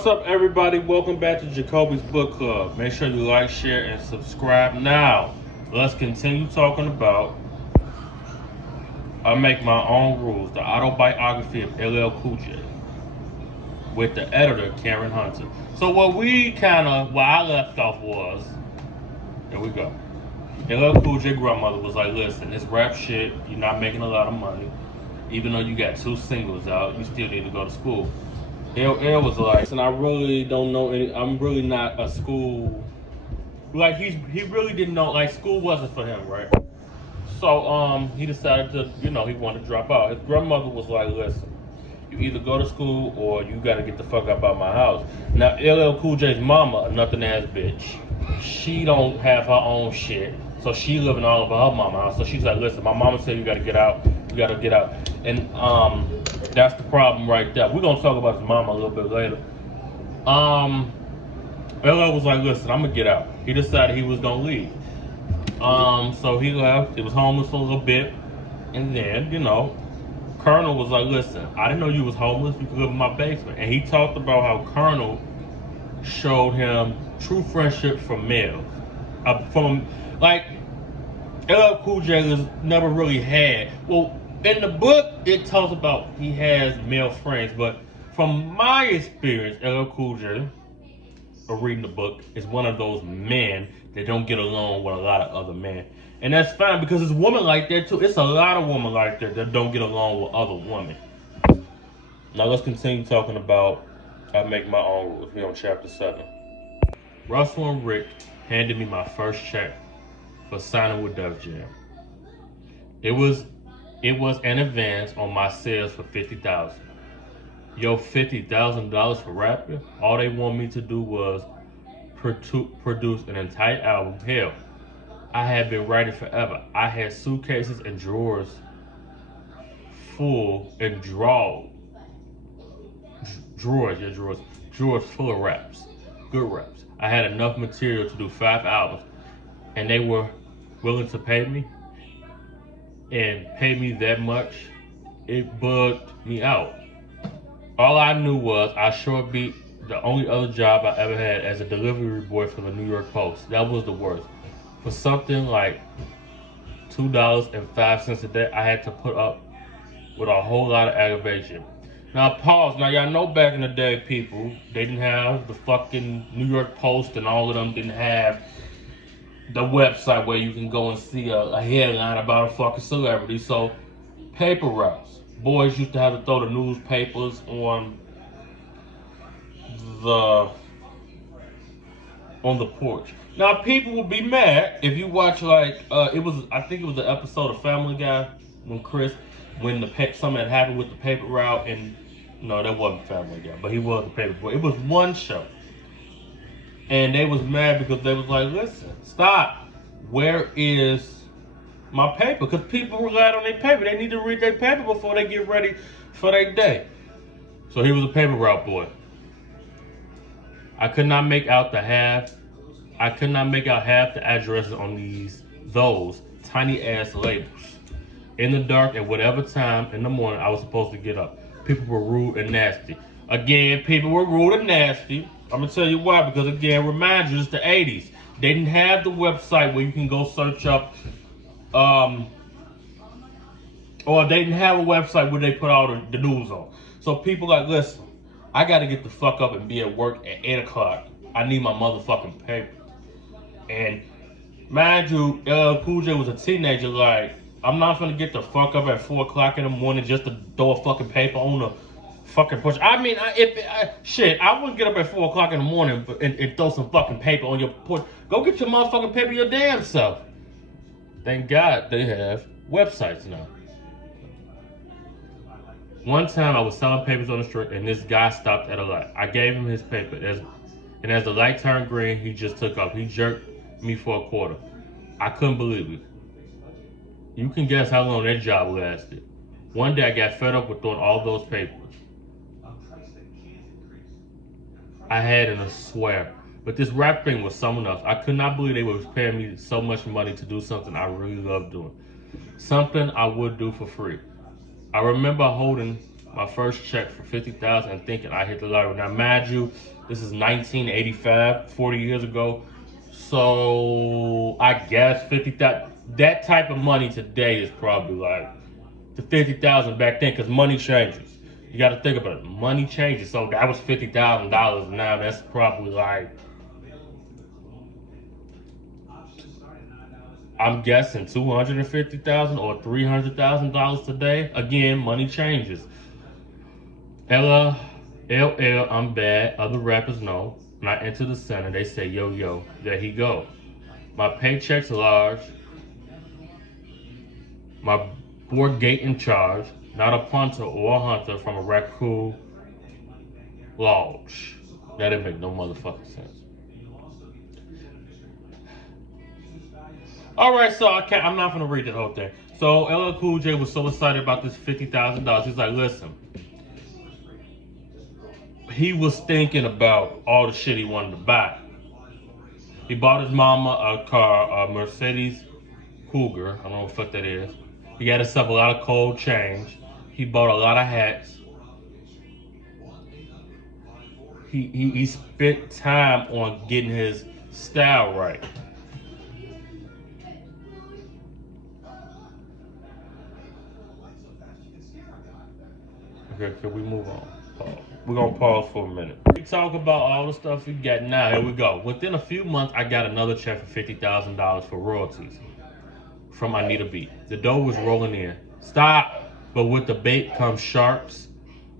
What's up, everybody? Welcome back to Jacoby's Book Club. Make sure you like, share, and subscribe now. Let's continue talking about I Make My Own Rules, the autobiography of LL Cool J, with the editor, Karen Hunter. So where I left off was, here we go. LL Cool J grandmother was like, listen, this rap shit, you're not making a lot of money. Even though you got 2 singles out, you still need to go to school. L was like, and I really don't know any. I'm really not a school. Like he really didn't know. Like school wasn't for him, right? So he decided to, he wanted to drop out. His grandmother was like, listen, you either go to school or you got to get the fuck out of my house. Now LL Cool J's mama, a nothing ass bitch, she don't have her own shit, so she living all over her mama house. So she's like, listen, my mama said you got to get out. You got to get out, and that's the problem right there. We're gonna talk about his mama a little bit later. LL was like, listen, I'm gonna get out. He decided he was gonna leave. So he left. He was homeless for a little bit, and then Colonel was like, listen, I didn't know you was homeless. You could live in my basement. And he talked about how Colonel showed him true friendship from males. From like LL Cool J has never really had. Well, in the book, it talks about he has male friends, but from my experience, LL Cool J, or reading the book, is one of those men that don't get along with a lot of other men. And that's fine because there's women like that too. It's a lot of women like that that don't get along with other women. Now let's continue talking about I Make My Own Rules. We're on chapter 7. Russell and Rick handed me my first check for signing with Def Jam. It was an advance on my sales for $50,000. Yo, $50,000 for rapping? All they want me to do was produce an entire album. Hell, I had been writing forever. I had suitcases and drawers full and drawers full of raps, good raps. I had enough material to do 5 albums, and they were willing to pay me that much. It bugged me out. All I knew was I sure beat the only other job I ever had as a delivery boy for the New York Post. That was the worst. For something like $2.05 a day, I had to put up with a whole lot of aggravation. Now pause. Now y'all know back in the day, people, they didn't have the fucking New York Post, and all of them didn't have the website where you can go and see a headline about a fucking celebrity. So paper routes. Boys used to have to throw the newspapers on the porch. Now people would be mad if you watch I think it was the episode of Family Guy when something had happened with the paper route, and no, that wasn't Family Guy, but he was the paper boy. It was one show. And they was mad because they was like, listen, stop. Where is my paper? Because people relied on their paper. They need to read their paper before they get ready for their day. So he was a paper route boy. I could not make out half the addresses on those tiny ass labels. In the dark at whatever time in the morning I was supposed to get up. People were rude and nasty. Again, people were rude and nasty. I'm gonna tell you why, because again, remind you, it's the 80s. They didn't have the website where you can go search up, or they didn't have a website where they put all the news on. So people like, listen, I gotta get the fuck up and be at work at 8 o'clock. I need my motherfucking paper. And mind you, LL Cool J was a teenager. Like, I'm not gonna get the fuck up at 4 o'clock in the morning just to throw a fucking paper on the fucking porch. I mean, I wouldn't get up at 4 o'clock in the morning and throw some fucking paper on your porch. Go get your motherfucking paper your damn self. Thank God they have websites now. One time I was selling papers on the street and this guy stopped at a light. I gave him his paper, and as the light turned green, he just took off. He jerked me for a quarter. I couldn't believe it. You can guess how long that job lasted. One day I got fed up with throwing all those papers. I had in a swear. But this rap thing was someone else. I could not believe they were paying me so much money to do something I really love doing. Something I would do for free. I remember holding my first check for 50,000 and thinking I hit the lottery. Now, mind you, this is 1985, 40 years ago. So I guess 50,000. That type of money today is probably like the 50,000 back then, because money changes. You got to think about it. Money changes. So that was $50,000. Now that's probably like, I'm guessing $250,000 or $300,000 today. Again, money changes. Ella, LL, I'm bad. Other rappers know. When I enter the center, they say, yo, yo, there he go. My paycheck's large. My board gate in charge. Not a punter or a hunter from a raccoon lodge. That didn't make no motherfucking sense. All right, so I'm not gonna read the whole thing. So LL Cool J was so excited about this $50,000. He's like, listen. He was thinking about all the shit he wanted to buy. He bought his mama a car, a Mercedes Cougar. I don't know what the fuck that is. He got himself a lot of cold change. He bought a lot of hats. He spent time on getting his style right. Okay, can we move on? We're gonna pause for a minute. We talk about all the stuff we got now. Here we go. Within a few months, I got another check for $50,000 for royalties from Anita B. The dough was rolling in. Stop! But with the bait comes sharps,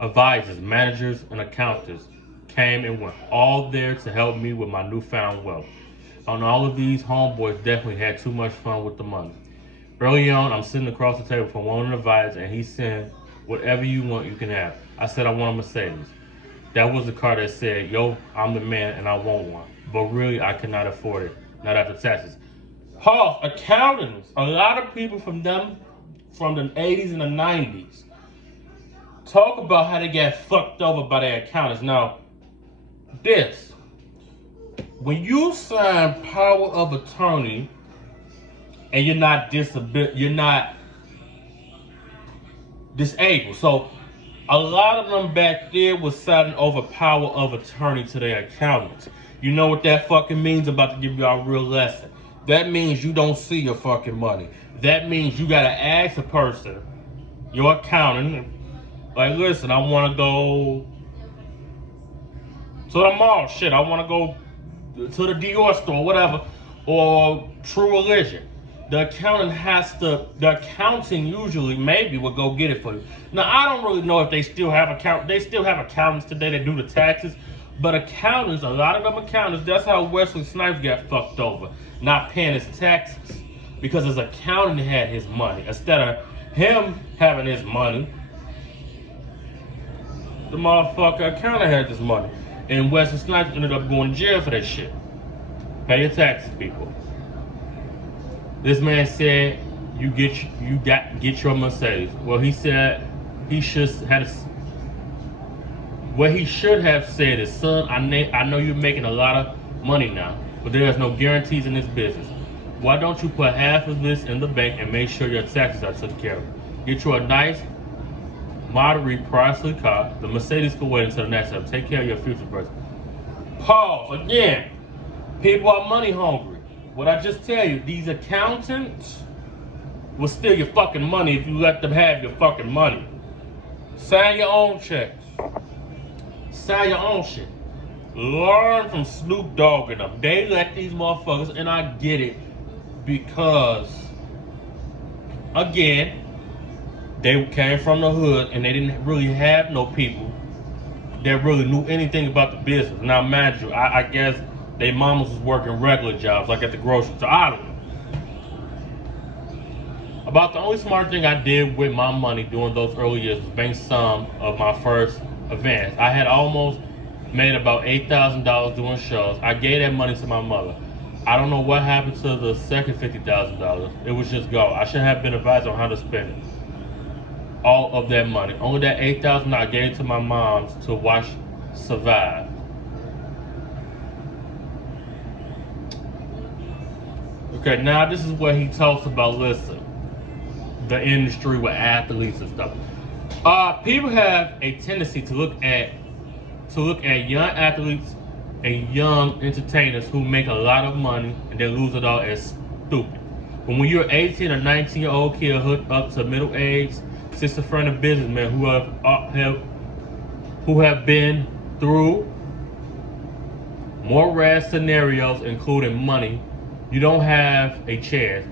advisors, managers, and accountants came and went, all there to help me with my newfound wealth. On all of these, homeboys definitely had too much fun with the money. Early on, I'm sitting across the table from one of the advisors, and he said, whatever you want, you can have. I said, I want a Mercedes. That was the car that said, yo, I'm the man and I want one. But really, I cannot afford it, not after taxes. Pause. Accountants, a lot of people from the 80s and the 90s talk about how they got fucked over by their accountants. Now, when you sign power of attorney and you're not disabled, you're not disabled. So a lot of them back there was signing over power of attorney to their accountants. You know what that fucking means? I'm about to give y'all a real lesson. That means you don't see your fucking money. That means you gotta ask a person, your accountant, like, listen, I wanna go to the mall, shit, I wanna go to the Dior store, whatever, or True Religion. The accounting usually maybe will go get it for you. Now, I don't really know if they still have accountants today that do the taxes, but accountants, a lot of them accountants, that's how Wesley Snipes got fucked over, not paying his taxes, because his accountant had his money. Instead of him having his money, the motherfucker accountant had his money. And Wesley Snipes ended up going to jail for that shit. Pay your taxes, people. This man said, get your Mercedes. Well, he said what he should have said is, son, I know you're making a lot of money now, but there's no guarantees in this business. Why don't you put half of this in the bank and make sure your taxes are taken care of? Get you a nice, moderate pricely car. The Mercedes can wait until the next time. Take care of your future person. Pause. Again, people are money hungry. What I just tell you, these accountants will steal your fucking money if you let them have your fucking money. Sign your own checks. Sign your own shit. Learn from Snoop Dogg and them. They let these motherfuckers, and I get it, because, again, they came from the hood and they didn't really have no people that really knew anything about the business. Now, mind you, I guess they mamas was working regular jobs, like at the grocery store. I don't know. About the only smart thing I did with my money during those early years was bank some of my first advance. I had almost made about $8,000 doing shows. I gave that money to my mother. I don't know what happened to the second $50,000. It was just gone. I should have been advised on how to spend it. All of that money. Only that $8,000 I gave to my moms to watch survive. Okay, now this is where he talks about, listen, the industry with athletes and stuff. People have a tendency to look at young athletes and young entertainers who make a lot of money and they lose it all as stupid. But when you're 18 or 19-year-old kid hooked up to middle age, schizophrenic businessmen who have been through more rare scenarios, including money, you don't have a chance.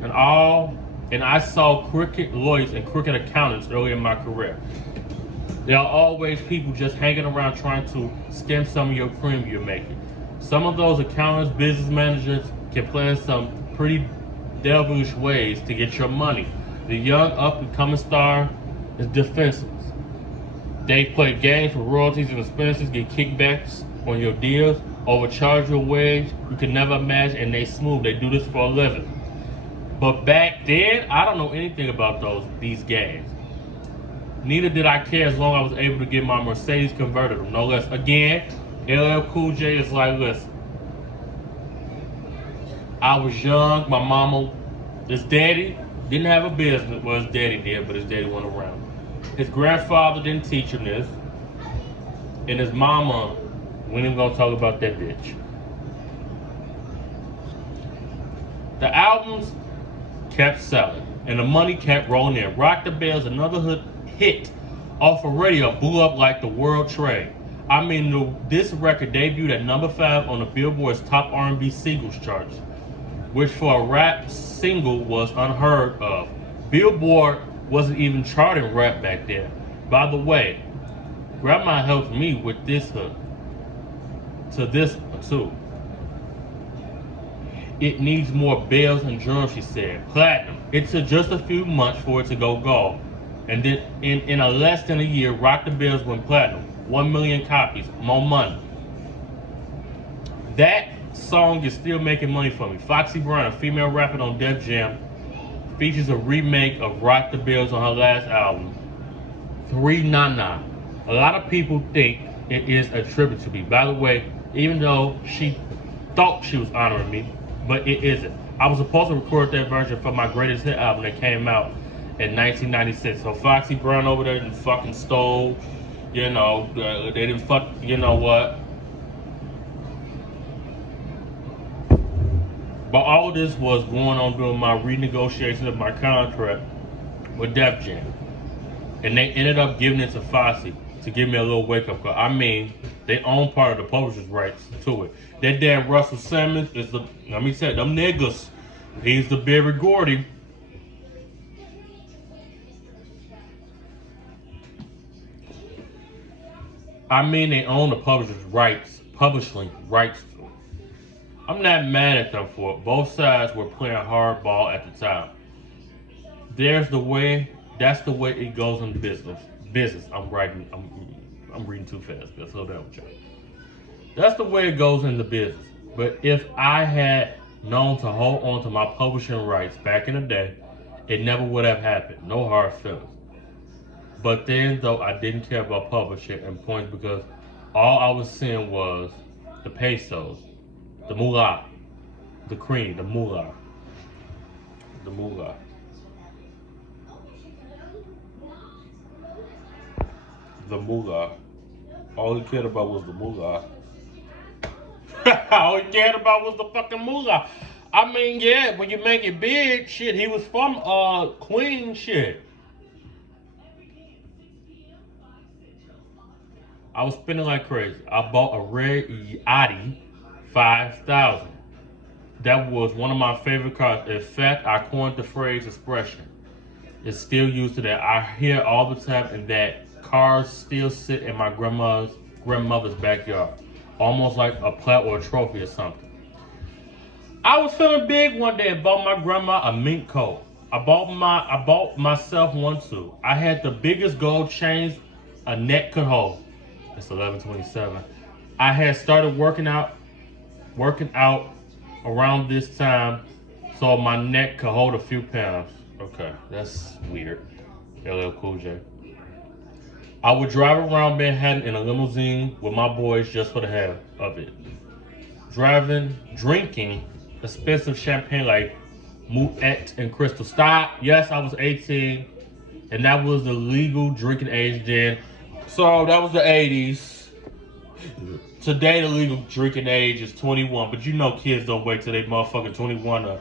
And I saw crooked lawyers and crooked accountants early in my career. There are always people just hanging around trying to skim some of your cream you're making. Some of those accountants, business managers can plan some pretty devilish ways to get your money. The young up and coming star is defenseless. They play games with royalties and expenses, get kickbacks on your deals, overcharge your wage you could never imagine, and they smooth. They do this for a living. But back then, I don't know anything about these games. Neither did I care as long as I was able to get my Mercedes convertible, no less. Again, LL Cool J is like, listen, I was young, my mama, his daddy didn't have a business. Well, his daddy did, but his daddy went around. His grandfather didn't teach him this. And his mama, we ain't even gonna talk about that bitch. The albums kept selling and the money kept rolling in. Rock the Bells, another hit off of radio, blew up like the World Trade. I mean, this record debuted at number 5 on the Billboard's top R&B singles charts, which for a rap single was unheard of. Billboard wasn't even charting rap back then. By the way, Grandma helped me with this hook to this too. It needs more bells and drums, she said. Platinum. It took just a few months for it to go gold. And then in a less than a year, Rock the Bells went platinum. 1 million copies, more money. That song is still making money for me. Foxy Brown, a female rapper on Def Jam, features a remake of Rock the Bells on her last album, 399. A lot of people think it is a tribute to me. By the way, even though she thought she was honoring me, but it isn't. I was supposed to record that version for my greatest hit album that came out in 1996. So Foxy Brown over there didn't fucking stole, they didn't fuck, you know what. But all this was going on during my renegotiation of my contract with Def Jam. And they ended up giving it to Foxy to give me a little wake-up call. I mean, they own part of the publisher's rights to it. That damn Russell Simmons is them niggas. He's the Berry Gordy. I mean, they own the publishing rights to it. I'm not mad at them for it. Both sides were playing hardball at the time. That's the way it goes in business. I'm reading too fast. Let's slow down with you. That's the way it goes in the business. But if I had known to hold on to my publishing rights back in the day, it never would have happened. No hard feelings. But then, though, I didn't care about publishing and points because all I was seeing was the pesos, the moolah, the cream, the moolah. All he cared about was the moolah. All he cared about was the fucking moolah. I mean, yeah, when you make it big, shit, he was from Queen, shit. I was spending like crazy. I bought a red Yachty 5000. That was one of my favorite cars. In fact, I coined the phrase expression. It's still used today. I hear all the time, and that cars still sit in my grandmother's backyard, almost like a plaque or a trophy or something. I was feeling big one day and bought my grandma a mink coat. I bought myself one too. I had the biggest gold chains a neck could hold. It's 11:27. I had started working out around this time, so my neck could hold a few pounds. Okay, that's weird. LL Cool J. I would drive around Manhattan in a limousine with my boys just for the hell of it. Drinking expensive champagne like Moet and Crystal. Stop. Yes, I was 18. And that was the legal drinking age then. So that was the 80s. Today the legal drinking age is 21, but you know kids don't wait till they motherfucking 21 to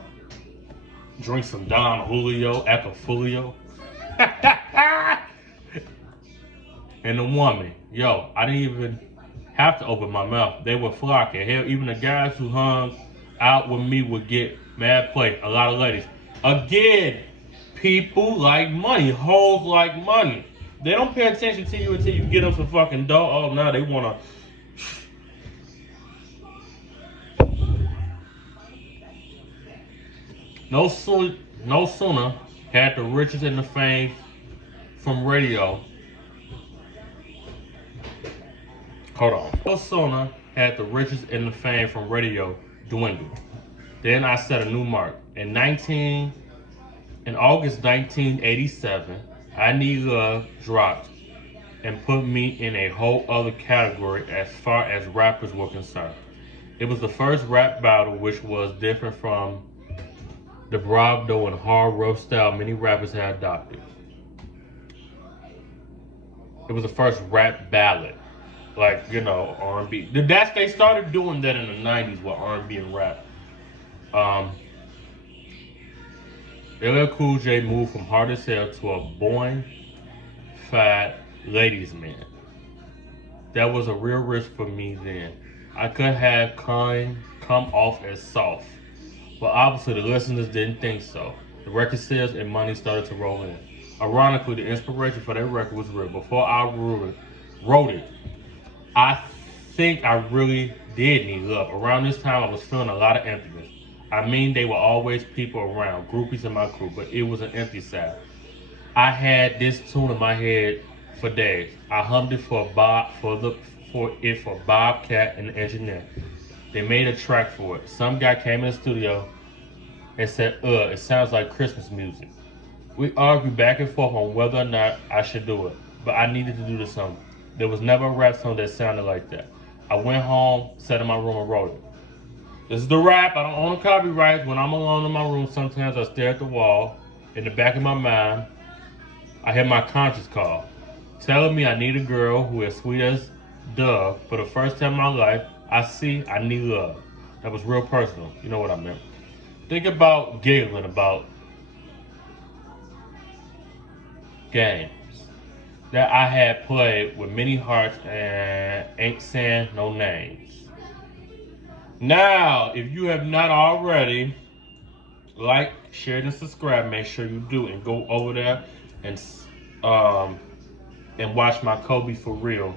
drink some Don Julio, Acapulco. And the woman, yo, I didn't even have to open my mouth. They were flocking. Hell, even the guys who hung out with me would get mad play. A lot of ladies. Again, people like money. Hoes like money. They don't pay attention to you until you get them some fucking dough. Oh, now they want to... No sooner had the riches and the fame from radio. Hold on. No sooner had the riches and the fame from radio dwindle. Then I set a new mark. In August 1987, I Need Love dropped and put me in a whole other category as far as rappers were concerned. It was the first rap battle which was different from the bravado and hard rough style many rappers had adopted. It was the first rap ballad, like, you know, R&B. They started doing that in the 90s with R&B and rap. LL Cool J moved from hard as hell to a boring, fat ladies man. That was a real risk for me then. I could have come off as soft, but obviously the listeners didn't think so. The record sales and money started to roll in. Ironically, the inspiration for that record was real. Before I wrote it, I think I really did need love. Around this time, I was feeling a lot of emptiness. I mean, there were always people around, groupies in my crew, but it was an empty side. I had this tune in my head for days. I hummed it for Bobcat and the engineer. They made a track for it. Some guy came in the studio and said, it sounds like Christmas music. We argued back and forth on whether or not I should do it, but I needed to do the song. There was never a rap song that sounded like that. I went home, sat in my room and wrote it. This is the rap. I don't own the copyrights. When I'm alone in my room, sometimes I stare at the wall. In the back of my mind, I hear my conscience call, telling me I need a girl who is sweet as dove. For the first time in my life, I need love. That was real personal. You know what I meant. Think about giggling about games that I had played with many hearts and ain't saying no names. Now, if you have not already, like, share, and subscribe, make sure you do, and go over there and watch my Kobe For Real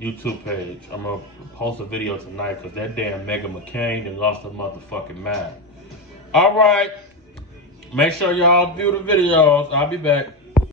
YouTube page. I'm gonna post a video tonight because that damn Megan McCain done lost her motherfucking mind. All right, make sure y'all view the videos. I'll be back.